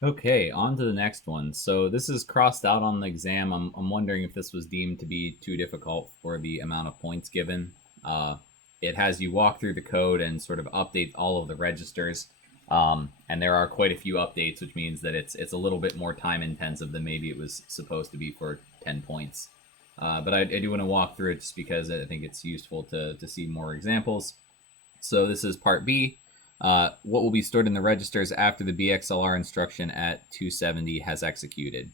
Okay, on to the next one. So this is crossed out on the exam. I'm wondering if this was deemed to be too difficult for the amount of points given. It has you walk through the code and sort of update all of the registers. And there are quite a few updates, which means that it's a little bit more time intensive than maybe it was supposed to be for 10 points. But I do want to walk through it just because I think it's useful to see more examples. So this is part B. What will be stored in the registers after the BXLR instruction at 270 has executed?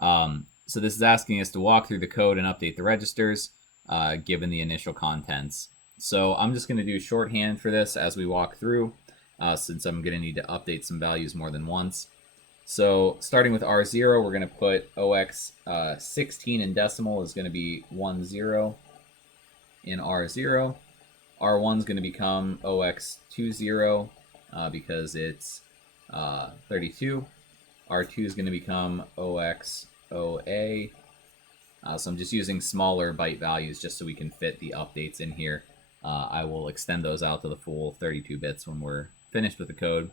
So this is asking us to walk through the code and update the registers given the initial contents. So I'm just going to do shorthand for this as we walk through, since I'm going to need to update some values more than once. So starting with R0, we're going to put OX 16 in decimal is going to be 10 in R0. R1 is going to become OX20 because it's 32. R2 is going to become OXOA. So I'm just using smaller byte values just so we can fit the updates in here. I will extend those out to the full 32 bits when we're finished with the code.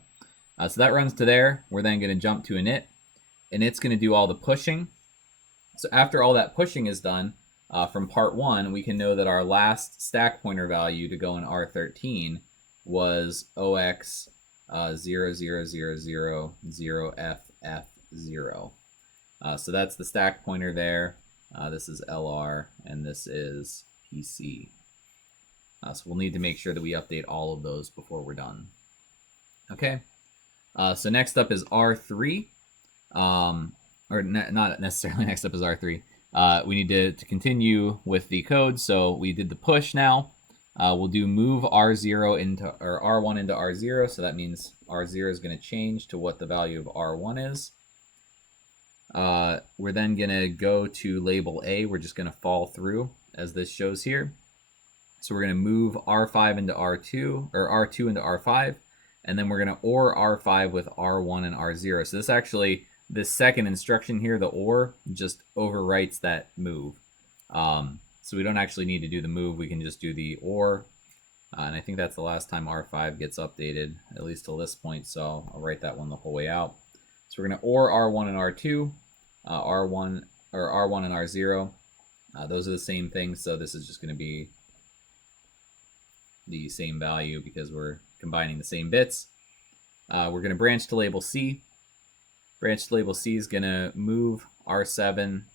So that runs to there. We're then going to jump to init. Init's going to do all the pushing. So after all that pushing is done, from part 1, we can know that our last stack pointer value to go in R13 was OX 00000FF0. So that's the stack pointer there. This is LR, and this is PC. So we'll need to make sure that we update all of those before we're done. Okay. So next up is R3. Or not necessarily next up is R3. We need to continue with the code. So we did the push now. We'll do move R0 into, or R1 into R0. So that means R0 is going to change to what the value of R1 is. We're then going to go to label A. We're just going to fall through as this shows here. So we're going to move R5 into R2, or R2 into R5. And then we're going to OR R5 with R1 and R0. So this actually, this second instruction here, the OR, just overwrites that move. So we don't actually need to do the move. We can just do the OR. And I think that's the last time R5 gets updated, at least till this point. So I'll write that one the whole way out. So we're going to OR R1 and R2, R1 and R0. Those are the same things. So this is just going to be the same value because we're combining the same bits. We're going to branch to label C. Branch to label C is going to move R7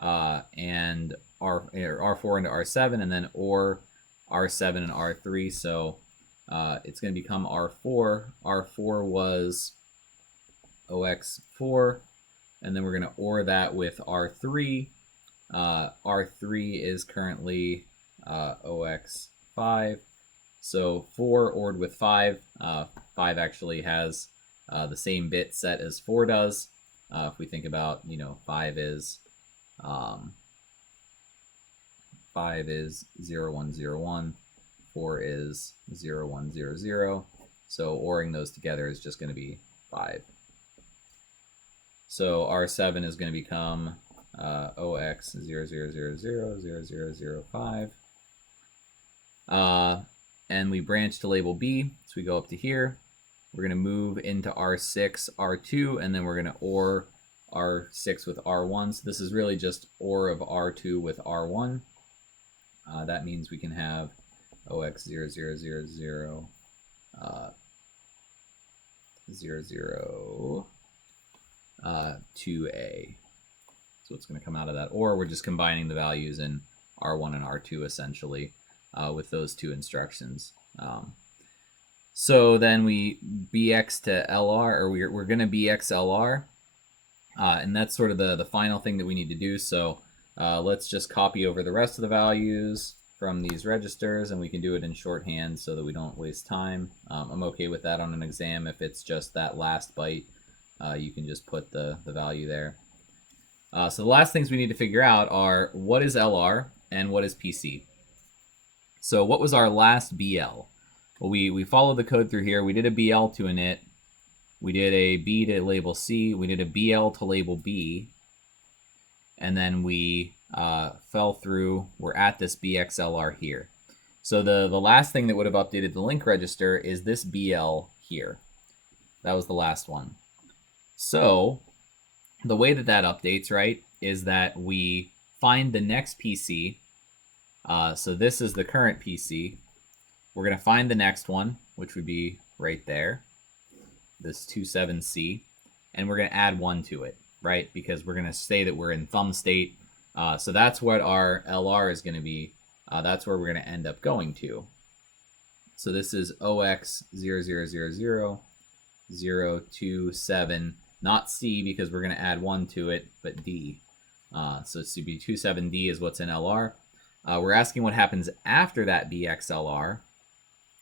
and R4 into R7, and then OR R7 and R3. So it's going to become R4. R4 was OX4, and then we're going to OR that with R3. R3 is currently OX5. So 4 ORed with 5. 5 actually has the same bit set as 4 does. If we think about, 5 is 0101, 4 is 0100. So ORing those together is just going to be 5. So R7 is going to become OX 00000005. And we branch to label B. So we go up to here. We're going to move into R6, R2, and then we're going to OR R6 with R1. So this is really just OR of R2 with R1. That means we can have OX 0000 2A. So it's going to come out of that. Or we're just combining the values in R1 and R2 essentially with those two instructions. So then we BX to LR, or we're going to BX LR. And that's sort of the final thing that we need to do. So let's just copy over the rest of the values from these registers, and we can do it in shorthand so that we don't waste time. I'm okay with that on an exam. If it's just that last byte, you can just put the value there. So the last things we need to figure out are what is LR and what is PC. So what was our last BL? Well, we followed the code through here. We did a BL to init. We did a B to label C. We did a BL to label B. And then we fell through. We're at this BXLR here. So the last thing that would have updated the link register is this BL here. That was the last one. So the way that that updates, right, is that we find the next PC. So this is the current PC. We're going to find the next one, which would be right there, this 27C, and we're going to add 1 to it, right? Because we're going to say that we're in thumb state. So that's what our LR is going to be. That's where we're going to end up going to. So this is OX0000027, not C because we're going to add 1 to it, but D. So CB27D is what's in LR. We're asking what happens after that BXLR.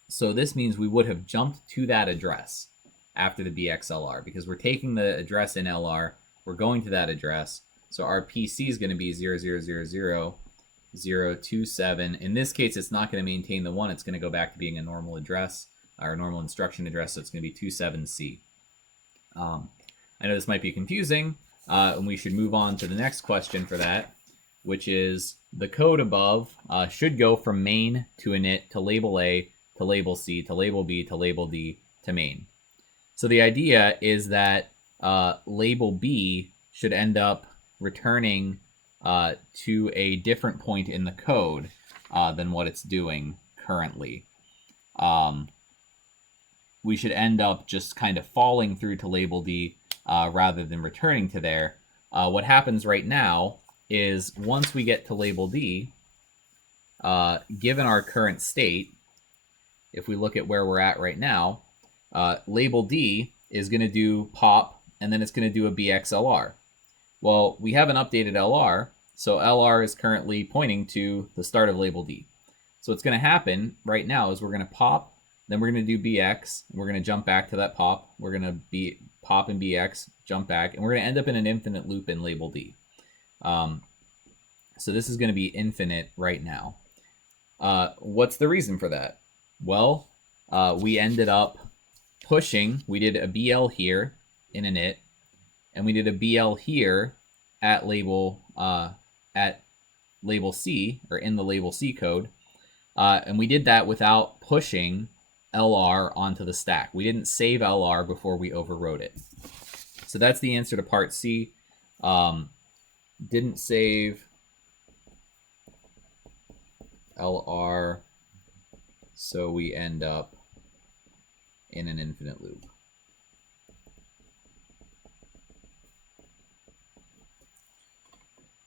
So this means we would have jumped to that address after the BXLR because we're taking the address in LR, we're going to that address. So our PC is going to be 0000027. In this case, it's not going to maintain the 1. It's going to go back to being a normal address, or normal instruction address. So it's going to be 27C. I know this might be confusing, and we should move on to the next question for that, which is the code above should go from main to init to label A to label C to label B to label D to main. So the idea is that label B should end up returning to a different point in the code than what it's doing currently. We should end up just kind of falling through to label D rather than returning to there. What happens right now is once we get to label D, given our current state, if we look at where we're at right now, label D is going to do pop, and then it's going to do a BXLR. Well, we haven't updated LR, so LR is currently pointing to the start of label D. So what's going to happen right now is we're going to pop, then we're going to do BX, and we're going to jump back to that pop. We're going to be pop and BX, jump back, and we're going to end up in an infinite loop in label D. So this is going to be infinite right now. What's the reason for that? Well, we ended up pushing. We did a BL here in init, and we did a BL here at label C, or in the label C code, and we did that without pushing LR onto the stack. We didn't save LR before we overwrote it. So that's the answer to part C. Didn't save LR, so we end up in an infinite loop.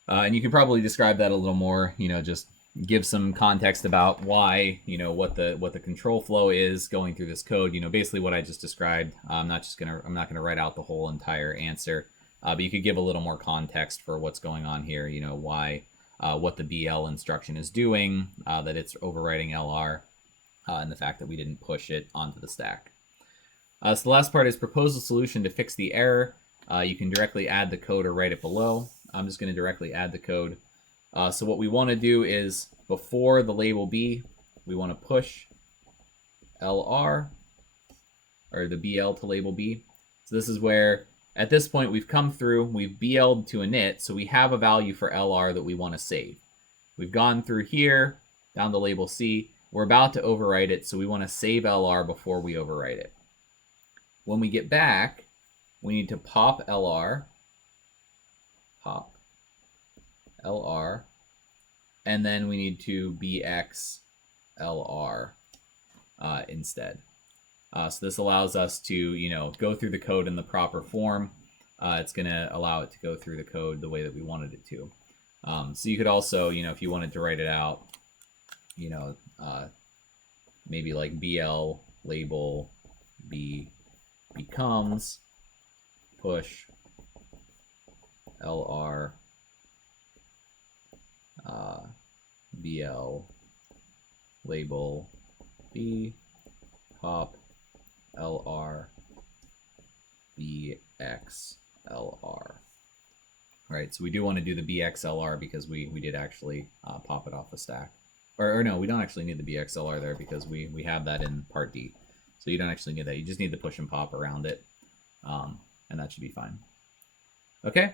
And you can probably describe that a little more, just give some context about why, what the control flow is going through this code. Basically what I just described. I'm not gonna write out the whole entire answer, but you could give a little more context for what's going on here. Why, what the BL instruction is doing, that it's overwriting LR, and the fact that we didn't push it onto the stack. So the last part is propose a solution to fix the error. You can directly add the code or write it below. I'm just going to directly add the code. So what we want to do is before the label B, we want to push LR, or the BL to label B. So this is where, at this point, we've come through, we've BL'd to init, so we have a value for LR that we want to save. We've gone through here, down to label C. We're about to overwrite it, so we want to save LR before we overwrite it. When we get back, we need to pop LR, pop LR, and then we need to BX LR instead. So this allows us to, go through the code in the proper form. It's going to allow it to go through the code the way that we wanted it to. So you could also, if you wanted to write it out, maybe like BL label B becomes push LR BL label B pop LR BX LR. All right, so we do want to do the BXLR because we did actually pop it off the stack. Or no, we don't actually need the BXLR there because we have that in part D. So you don't actually need that. You just need to push and pop around it, and that should be fine. Okay,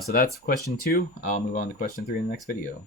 so that's question 2. I'll move on to question 3 in the next video.